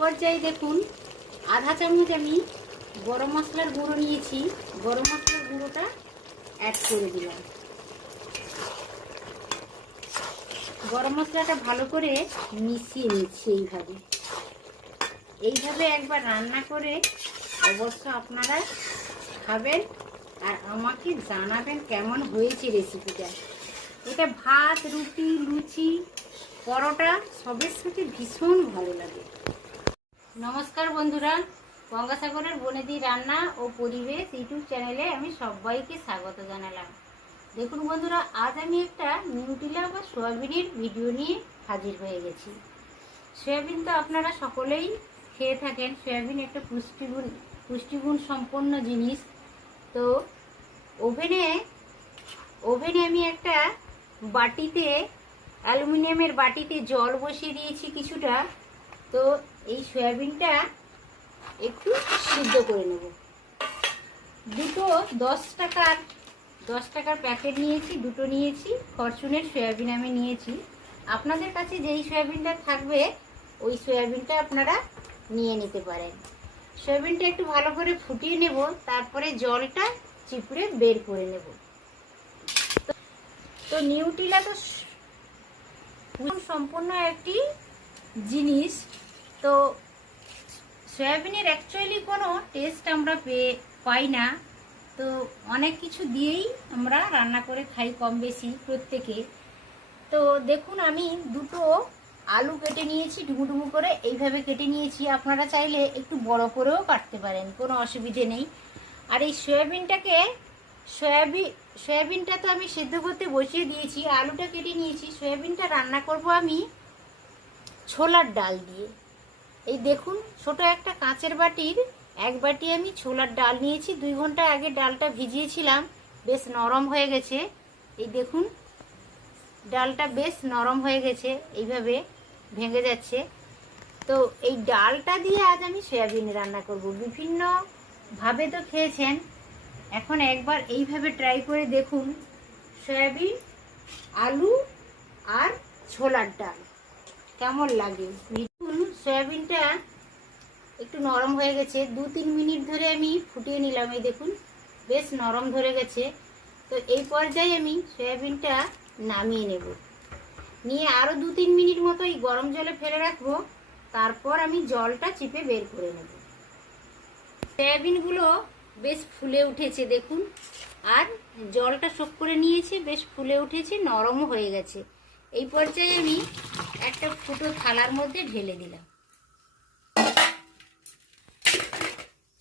পর্যায়ে দেখুন আধা চামচ আমি গরম মশলার গুঁড়ো নিয়েছি। গরম মশলার গুঁড়োটা অ্যাড করে দিলাম। গরম মশলাটা ভালো করে মিশিয়ে নিচ্ছি। এইভাবে একবার রান্না করে অবশ্য আপনারা খাবেন আর আমাকে জানাবেন কেমন হয়েছে রেসিপিটা। এটা ভাত, রুটি, লুচি, পরোটা সবের সাথে ভীষণ ভালো লাগে। নমস্কার বন্ধুরা, গঙ্গাসাগরের বনেদি রান্না ও পরিবেশ ইউটিউব চ্যানেলে আমি সবাইকে স্বাগত জানালাম। দেখুন বন্ধুরা, আজ আমি একটা নিউট্রিলা বা সয়াবিনের ভিডিও নিয়ে হাজির হয়ে গেছি। সয়াবিন তো আপনারা সকলেই খেয়ে থাকেন। সয়াবিন একটা পুষ্টিগুণ সম্পন্ন জিনিস। তো ওভেনে আমি একটা বাটিতে, অ্যালুমিনিয়ামের বাটিতে জল বসিয়ে দিয়েছি কিছুটা। তো এই সয়াবিনটা একটু সিদ্ধ করে নেব। দুটো 10 টাকার প্যাকেট নিয়েছি, দুটো নিয়েছি। ফরচুনের সয়াবিন আমি নিয়েছি। আপনাদের কাছে যেই সয়াবিনটা থাকবে ওই সয়াবিনটা আপনারা নিয়ে নিতে পারেন। সয়াবিনটা একটু ভালো করে ফুটিয়ে নেব, তারপরে জলটা চিপড়ে বের করে নেব। তো নিউট্রিলা তো সম্পূর্ণ একটি জিনিস। তো সয়াবিনের অ্যাকচুয়ালি কোনো টেস্ট আমরা পাই না। তো অনেক কিছু দিয়েই আমরা রান্না করে খাই কম বেশি প্রত্যেকে। তো দেখুন আমি দুটো আলু কেটে নিয়েছি, ডুমু করে এইভাবে কেটে নিয়েছি। আপনারা চাইলে একটু বড় করেও কাটতে পারেন, কোনো অসুবিধে নেই। আর এই সয়াবিনটা তো আমি সেদ্ধ করতে বসিয়ে দিয়েছি। আলুটা কেটে নিয়েছি। সয়াবিনটা রান্না করব আমি ছোলার ডাল দিয়ে। এই দেখুন, ছোট একটা কাঁচের বাটির 1 বাটি আমি ছোলার ডাল নিয়েছি। 2 ঘন্টা আগে ডালটা ভিজিয়েছিলাম, বেশ নরম হয়ে গেছে। এই দেখুন, ডালটা বেশ নরম হয়ে গেছে, এইভাবে ভেঙে যাচ্ছে। তো এই ডালটা দিয়ে আজ আমি সয়াবিন রান্না করব। বিভিন্নভাবে তো খেয়েছেন, এখন একবার এইভাবে ট্রাই করে দেখুন। সয়াবিন, আলু আর ছোলার ডাল কেমন লাগে। দেখুন সয়াবিনটা একটু নরম হয়ে গেছে। 2-3 মিনিট ধরে আমি ফুটিয়ে নিলাম। এই দেখুন বেশ নরম ধরে গেছে। তো এই পর্যায়ে আমি সয়াবিনটা নামিয়ে নেব। নিয়ে আরও 2-3 মিনিট মতো এই গরম জলে ফেলে রাখবো। তারপর আমি জলটা চিপে বের করে নেব। সয়াবিনগুলো বেশ ফুলে উঠেছে দেখুন, আর জলটা শোক করে নিয়েছে, বেশ ফুলে উঠেছে, নরমও হয়ে গেছে। এই পর্যায়ে আমি একটা ফুটো থালার মধ্যে ঢেলে দিলাম।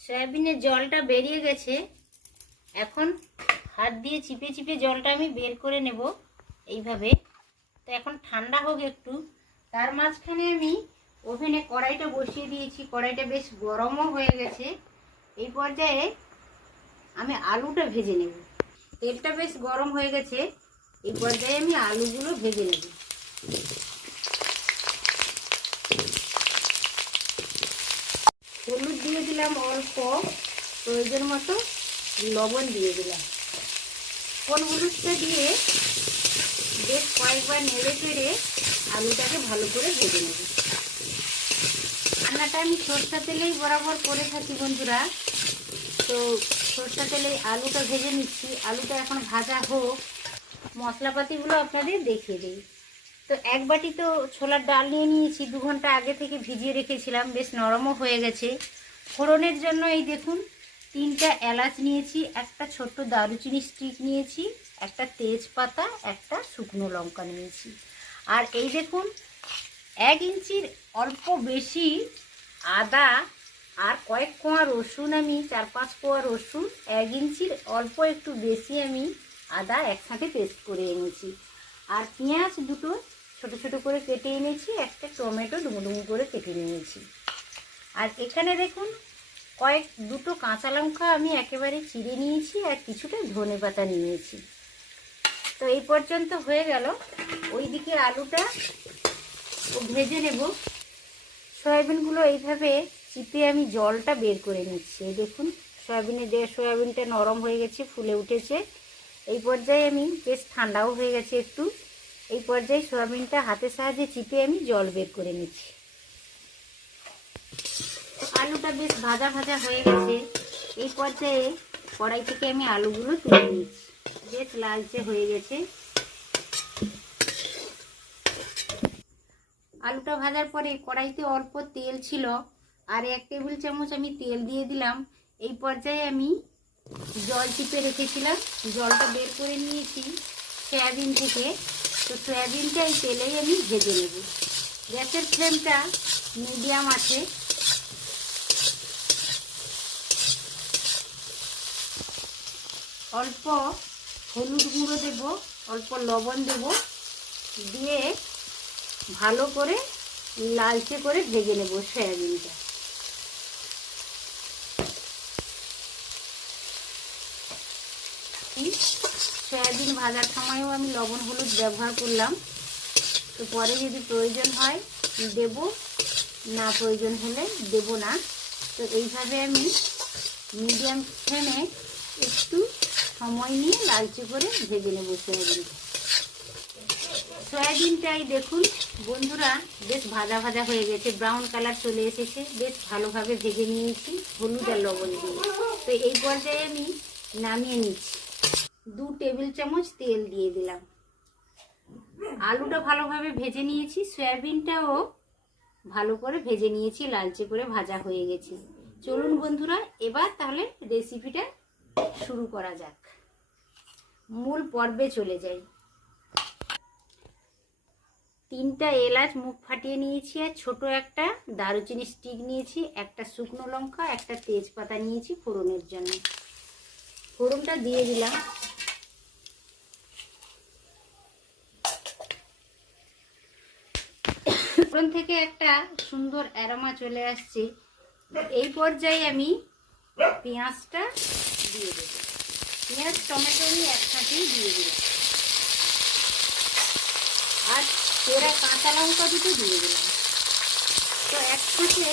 সয়াবিনের জলটা বেরিয়ে গেছে। এখন হাত দিয়ে চিপে চিপে জলটা আমি বের করে নেব এইভাবে। তো এখন ঠান্ডা হোক একটু। তার মাঝখানে আমি ওভেনে কড়াইটা বসিয়ে দিয়েছি। কড়াইটা বেশ গরমও হয়ে গেছে। এই পর্যায়ে আমি আলুটা ভেজে নেব। তেলটা বেশ গরম হয়ে গেছে। এই পর্যায়ে আমি আলুগুলো ভেজে নেব। হলুদ দিয়ে দিলাম অল্প, প্রয়োজন মতো লবণ দিয়ে দিলাম। হলুদটা দিয়ে বেশ কয়েকবার নেড়ে চেড়ে আলুটাকে ভালো করে ভেজে নেব। রান্নাটা আমি সরষা তেলেই বরাবর করে থাকি বন্ধুরা। তো সরষা তেলে আলুটা ভেজে নিচ্ছি। আলুটা এখন ভাজা হোক, মশলাপাতিগুলো আপনাদের দেখিয়ে দিই। তো 1 বাটি তো ছোলার ডাল নিয়ে নিয়েছি। 2 ঘন্টা আগে থেকে ভিজিয়ে রেখেছিলাম, বেশ নরমও হয়ে গেছে। ফোড়নের জন্য এই দেখুন 3টা এলাচ নিয়েছি, একটা ছোট্ট দারুচিনি স্টিক নিয়েছি, একটা তেজপাতা, একটা শুকনো লঙ্কা নিয়েছি। আর এই দেখুন 1 ইঞ্চির অল্প বেশি আদা আর কয়েক কোয়া রসুন, আমি 4-5 কোয়া রসুন, 1 ইঞ্চির অল্প একটু বেশি আমি আদা একসাথে পেস্ট করে এনেছি। আর পেঁয়াজ দুটো ছোট ছোট করে কেটে এনেছি, একটা টমেটো ডুমো করে কেটে নিয়েছি। আর এখানে দেখুন দুটো কাঁচা লঙ্কা আমি একেবারে চিড়ে নিয়েছি, আর কিছুটা ধনেপাতা নিয়েছি। তো এই পর্যন্ত হয়ে গেল। ওইদিকে আলুটা ভেজে নেব। সয়াবিনগুলো এইভাবে চিপে আমি জলটা বের করে নিচ্ছি। দেখুন সয়াবিনটা নরম হয়ে গেছে, ফুলে উঠেছে। এই পর্যায়ে আমি বেশ ঠান্ডাও হয়ে গেছে একটু। এই পর্যায়ে সয়াবিনটা হাতের সাহায্যে চিপে আমি জল বের করে নিচ্ছি। আলুটা বেশ ভাজা ভাজা হয়ে গেছে। এই পর্যায়ে কড়াই থেকে আমি আলুগুলো তুলে নিচ্ছি। বেশ লালচে হয়ে গেছে। আলুটা ভাজার পরে কড়াইতে অল্প তেল ছিল, আর 1 টেবিল চামচ আমি তেল দিয়ে দিলাম। এই পর্যায়ে আমি জল চিপে রেখেছিলাম, জলটা বের করে নিয়েছি সয়াবিন থেকে। তো সয়াবিনটা এই তেলেই আমি ভেজে নেব। গ্যাসের ফ্লেমটা মিডিয়াম আছে। অল্প হলুদ গুঁড়ো দেব, অল্প লবণ দেব, দিয়ে ভালো করে লালচে করে ভেজে নেব সয়াবিনটা। সয়াবিন ভাজার সময়ও আমি লবণ হলুদ ব্যবহার করলাম। তো পরে যদি প্রয়োজন হয় দেব, না প্রয়োজন হলে দেব না। তো এইভাবে আমি মিডিয়াম ফ্লেমে একটু সময় নিয়ে লালচে করে ভেজে নেব সয়াবিনটা। সয়াবিনটাই দেখুন বন্ধুরা বেশ ভাজা ভাজা হয়ে গেছে, ব্রাউন কালার চলে এসেছে। বেশ ভালোভাবে ভেজে নিয়েছি হলুদ আর লবণ দিয়ে। তো এই পর্যায়ে আমি নামিয়ে নিচ্ছি। 2 টেবিল চামচ তেল দিয়ে দিলাম। আলুটা ভালোভাবে ভেজে নিয়েছি, সয়াবিনটাও ভালো করে ভেজে নিয়েছি, লালচে করে ভাজা হয়ে গেছে। চলুন বন্ধুরা এবার তাহলে রেসিপিটা শুরু করা যাক। মূল পর্বে চলে যাই। 3টা এলাচ মুখ ফাটিয়ে নিয়েছি, আর ছোট একটা দারুচিনি স্টিক নিয়েছি, একটা শুকনো লঙ্কা, একটা তেজপাতা নিয়েছি ফোড়নের জন্য। ফোড়নটা দিয়ে দিলাম। ফোড়ন থেকে একটা সুন্দর অ্যারোমা চলে আসছে। এই পর্যায়ে আমি পেঁয়াজটা দিয়ে দেব। পেঁয়াজ টমেটো আমি একসাথেই দিয়ে দিলাম, আর চেরা কাঁচা লঙ্কা দুটো দিয়ে দিলাম। তো একসাথে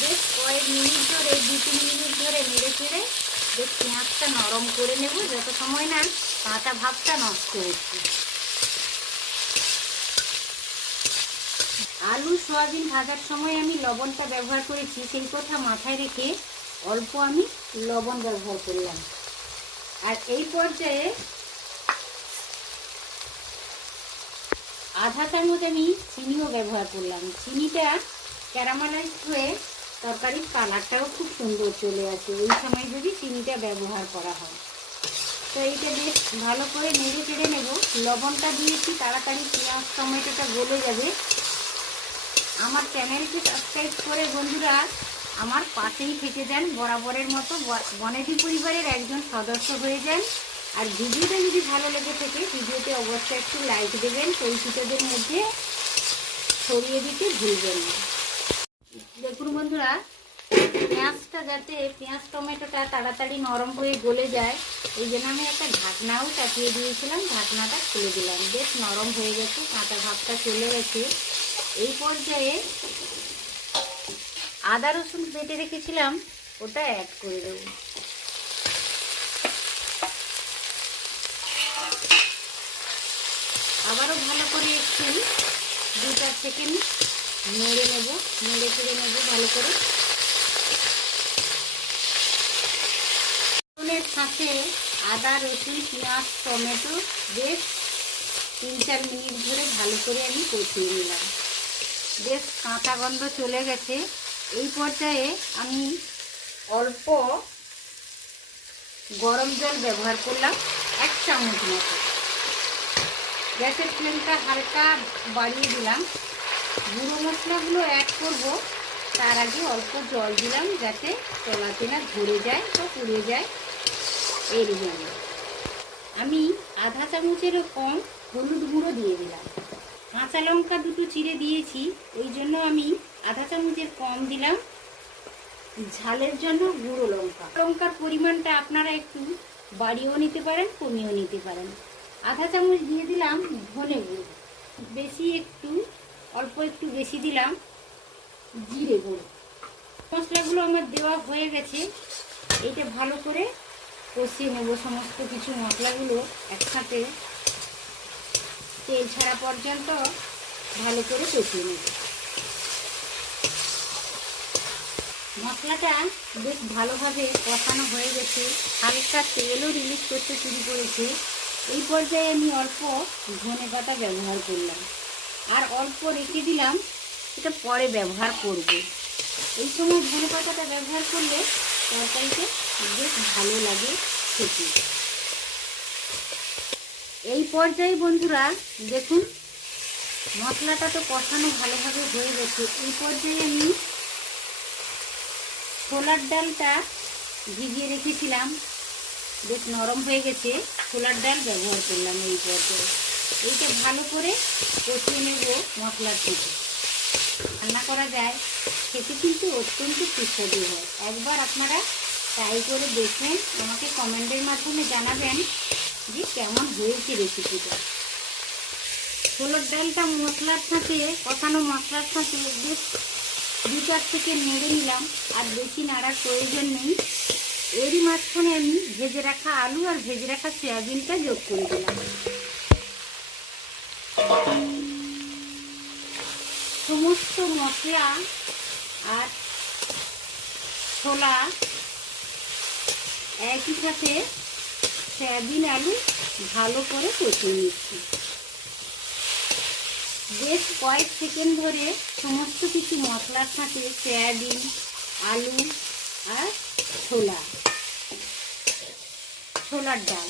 বেশ কয়েক মিনিট ধরে 2-3 মিনিট ধরে নেড়ে চেড়ে বেশ পেঁয়াজটা নরম করে নেব, যত সময় না কাঁচা ভাবটা নষ্ট হচ্ছে। আলু সয়াবিন ভাজার সময় আমি লবণটা ব্যবহার করেছি, সেই কথা মাথায় রেখে অল্প আমি লবণ ব্যবহার করলাম। আর এই পর্যায়ে আধা চামচ আমি চিনিও ব্যবহার করলাম। চিনিটা ক্যারামেলাইজ হয়ে তরকারির কালারটাও খুব সুন্দর চলে আসে এই সময় যদি চিনিটা ব্যবহার করা হয়। তো এইটা বেশ ভালো করে নেড়ে চেড়ে নেব। লবণটা দিয়েছি, তাড়াতাড়ি পেঁয়াজ টমেটোটা গলে যাবে। আমার চ্যানেলকে সাবস্ক্রাইব করে বন্ধুরা আমার পাশেই থেকে যান, বরাবরের মতো বনেদি পরিবারের একজন সদস্য হয়ে যান। আর ভিডিওটা যদি ভালো লেগে থাকে ভিডিওতে অবশ্যই একটু লাইক দেবেন, পরিচিতদের মধ্যে ছড়িয়ে দিতে ভুলবেন না। দেখুন বন্ধুরা, পেঁয়াজটা যাতে পেঁয়াজ টমেটোটা তাড়াতাড়ি নরম হয়ে গলে যায় এই জন্য আমি একটা ঢাকনাও চাপিয়ে দিয়েছিলাম। ঢাকনাটা খুলে দিলাম। বেশ নরম হয়ে গেছে, কাঁচা ভাবটা চলে গেছে। এই পর্যায়ে আদা রসুন বেটে রেখেছিলাম, ওটা অ্যাড করে দেব। আবারও ভালো করে একটু 2-4 সেকেন্ড নেড়ে নেব, নেড়ে চেড়ে নেব ভালো করে। রসুনের সাথে আদা রসুন পেঁয়াজ টমেটো বেশ 3-4 মিনিট ধরে ভালো করে আমি কষিয়ে নিলাম। বেশ কাঁচা গন্ধ চলে গেছে। এই পর্যায়ে আমি অল্প গরম জল ব্যবহার করলাম 1 চামচ মতো। গ্যাসের ফ্লেমটা হালকা বাড়িয়ে দিলাম। গুঁড়ো মশলাগুলো অ্যাড করব, তার আগে অল্প জল দিলাম যাতে তলাতে না ধরে যায় বা পুড়ে যায় এর জন্য। আমি আধা চামচেরও কম হলুদ গুঁড়ো দিয়ে দিলাম। কাঁচা লঙ্কা দুটো চিড়ে দিয়েছি, এই জন্য আমি আধা চামচের কম দিলাম। ঝালের জন্য গুঁড়ো লঙ্কার পরিমাণটা আপনারা একটু বাড়িয়েও নিতে পারেন, কমিয়েও নিতে পারেন। আধা চামচ দিয়ে দিলাম ধনে গুঁড়ো, অল্প একটু বেশি দিলাম জিরে গুঁড়ো। মশলাগুলো আমার দেওয়া হয়ে গেছে। এইটা ভালো করে কষিয়ে নেব। সমস্ত কিছু মশলাগুলো একসাথে তেল ছাড়া পর্যন্ত ভালো করে কষিয়ে নেব। মশলাটা বেশ ভালোভাবে কষানো হয়ে গেছে, হালকা তেলও রিলিজ করতে শুরু করেছে। এই পর্যায়ে আমি অল্প ধনেপাতা ব্যবহার করলাম, আর অল্প রেখে দিলাম, এটা পরে ব্যবহার করব। এই সময় ধনেপাতাটা ব্যবহার করলে তরকারিতে বেশ ভালো লাগে খেতে। এই পর্যায়ে বন্ধুরা দেখুন মশলাটা তো কষানো ভালোভাবে হয়ে গেছে। এই পর্যায়ে আমি ছোলার ডালটা ভিজিয়ে রেখেছিলাম, বেশ নরম হয়ে গেছে, ছোলার ডাল ব্যবহার করলাম এই পর্যায়ে। এইটা ভালো করে কষিয়ে নেব মশলার থেকে। রান্না করা যায়, খেতে কিন্তু অত্যন্ত সুস্বাদু হয়। একবার আপনারা ট্রাই করে দেখবেন, আমাকে কমেন্টের মাধ্যমে জানাবেন যে কেমন হয়েছে রেসিপিটা। ছোলার ডালটা মশলার সাথে কষানো মশলার সাথে বেশ 2-4 থেকে নেড়ে নিলাম, আর বেশি নাড়ার প্রয়োজন নেই। এরই মাঝখানে আমি ভেজে রাখা আলু আর ভেজে রাখা সয়াবিনটা যোগ করে দিলাম। সমস্ত মশলা আর ছোলা একই সাথে সয়াবিন আলু ভালো করে কষিয়ে নিচ্ছি। বেশ কয়েক সেকেন্ড ধরে সমস্ত কিছু মশলার সাথে সয়াবিন, আলু আর ছোলার ডাল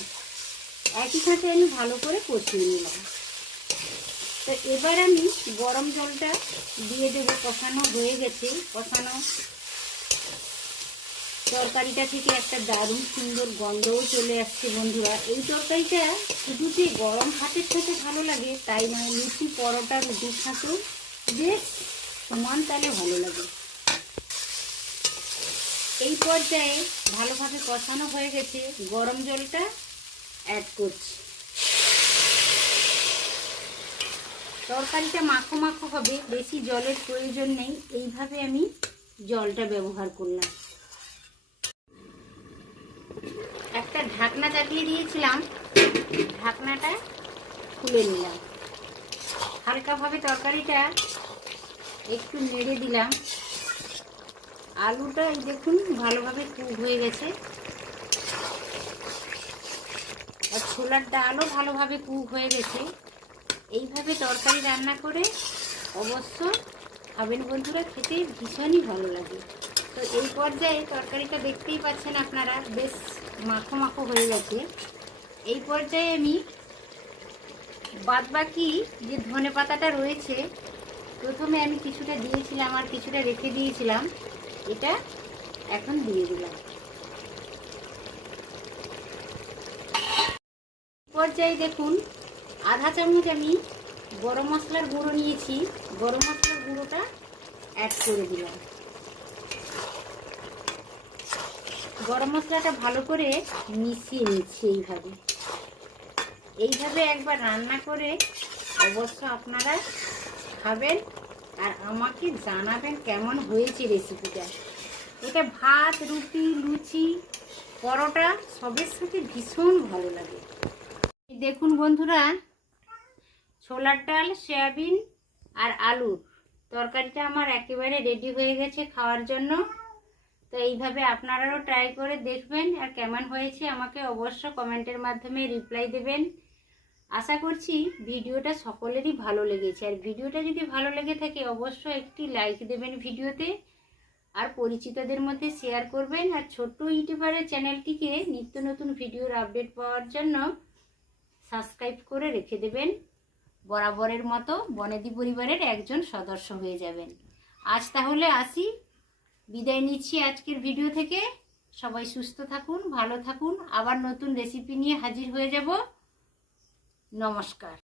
একই সাথে আমি ভালো করে কষিয়ে নিলাম। তো এবার আমি গরম জলটা দিয়ে দেবো। কষানো হয়ে গেছে, কষানো তরকারিটা থেকে একটা দারুণ সুন্দর গন্ধও চলে আসছে বন্ধুরা। এই তরকারিটা শুধু যে গরম ভাতের সাথে ভালো লাগে তাই নয়, লুচি, পরোটা, রুটির সাথেও বেশ সমান তালে ভালো লাগে। এই পর্যায়ে ভালোভাবে কষানো হয়ে গেছে, গরম জলটা অ্যাড করছি। তরকারিটা মাখো মাখো হবে, বেশি জলের প্রয়োজন নেই। এইভাবে আমি জলটা ব্যবহার করলাম। একটা ঢাকনা চাপিয়ে দিয়েছিলাম, ঢাকনাটা খুলে নিলাম। হালকাভাবে তরকারিটা একটু নেড়ে দিলাম। আলুটা এই দেখুন ভালোভাবে কুক হয়ে গেছে, আর ছোলার ডালও ভালোভাবে কুক হয়ে গেছে। এইভাবে তরকারি রান্না করে অবশ্য খাবেন বন্ধুরা, খেতে ভীষণই ভালো লাগে। তো এই পর্যায়ে তরকারিটা দেখতেই পাচ্ছেন আপনারা, বেশ মাখো মাখো হয়ে গেছে। এই পর্যায়ে আমি বাদবাকি যে ধনেপাতাটা রয়েছে, প্রথমে আমি কিছুটা দিয়েছিলাম আর কিছুটা রেখে দিয়েছিলাম, এটা এখন দিয়ে দিলাম। পর্যায়ে দেখুন আধা চামচ আমি গরম মশলার গুঁড়ো নিয়েছি, গরম মশলার গুঁড়োটা অ্যাড করে দিলাম। গরম মশলাটা ভালো করে মিশিয়ে নিচ্ছি। এইভাবে একবার রান্না করে অবশ্য আপনারা খাবেন আর আমাকে জানাবেন কেমন হয়েছে রেসিপিটা। এটা ভাত, রুটি, লুচি, পরোটা সবের সাথে ভীষণ ভালো লাগে। দেখুন বন্ধুরা ছোলার ডাল, সয়াবিন আর আলুর তরকারিটা আমার একেবারে রেডি হয়ে গেছে খাওয়ার জন্য। তো এইভাবে আপনারাও ট্রাই করে দেখবেন, আর কেমন হয়েছে আমাকে অবশ্য কমেন্টের মাধ্যমে রিপ্লাই দেবেন। আশা করছি ভিডিওটা সকলেরই ভালো লেগেছে, আর ভিডিওটা যদি ভালো লেগে থাকে অবশ্যই একটি লাইক দেবেন ভিডিওতে, আর পরিচিতদের মধ্যে শেয়ার করবেন। আর ছোট্ট ইউটিউবারের চ্যানেলটিকে নিত্য নতুন ভিডিওর আপডেট পাওয়ার জন্য সাবস্ক্রাইব করে রেখে দেবেন। বরাবরের মতো বনেদি পরিবারের একজন সদস্য হয়ে যাবেন। আজ তাহলে আসি, বিদায় নিচ্ছি আজকের ভিডিও থেকে। সবাই সুস্থ থাকুন, ভালো থাকুন, আবার নতুন রেসিপি নিয়ে হাজির হয়ে যাব। নমস্কার।